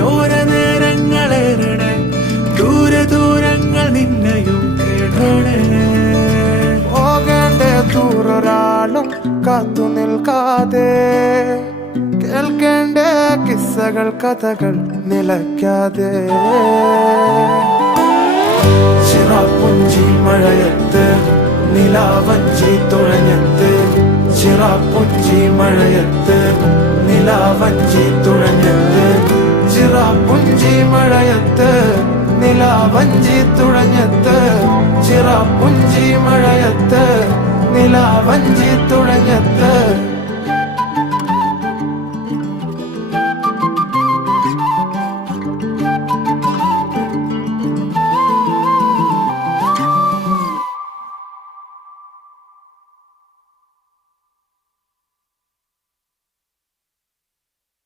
വഴിയോര നേരങ്ങളേറെ ദൂരെ ദൂരങ്ങൾ നിന്നെയും കേടണേ. പോകേണ്ട ദൂരൊരാളും കാത്തു നിൽക്കാതെ കേൾക്കേണ്ട കിസ്സകൾ കഥകൾ നിലയ്ക്കാതെ ചിറാപ്പുഞ്ചി മഴയത്ത് നിലാവഞ്ചി തുഴഞ്ഞത്ത് ചിറാപ്പുഞ്ചി മഴയത്ത് നിലാവഞ്ചി തുഴഞ്ഞത്ത് ചിറാപ്പുഞ്ചി മഴയത്ത് നിലാവഞ്ചി തുഴഞ്ഞത്ത് ചിറാപ്പുഞ്ചി മഴയത്ത് നിലാവഞ്ചി തുഴഞ്ഞത്ത്